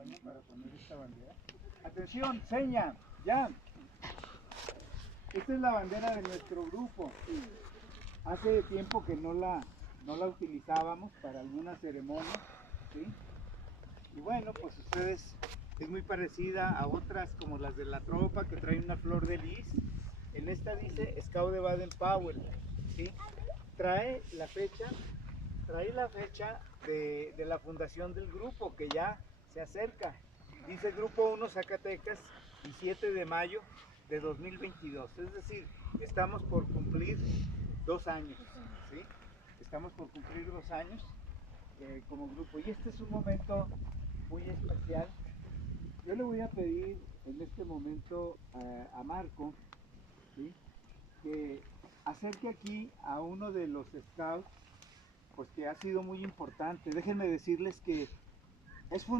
acompañen para poner esta bandera. Atención, seña, ya. Esta es la bandera de nuestro grupo. Hace tiempo que no la utilizábamos para alguna ceremonia, ¿sí? Y bueno, pues ustedes, es muy parecida a otras como las de la tropa que traen una flor de lis. En esta dice Scout de Baden-Powell, ¿sí? Trae la fecha de la fundación del grupo, que ya se acerca. Dice Grupo 1 Zacatecas, 17 de mayo de 2022. Es decir, estamos por cumplir 2 años, ¿sí? Estamos por cumplir 2 años como grupo. Y este es un momento muy especial. Yo le voy a pedir en este momento a Marco, ¿sí?, que acerque aquí a uno de los scouts, pues que ha sido muy importante. Déjenme decirles que es fundamental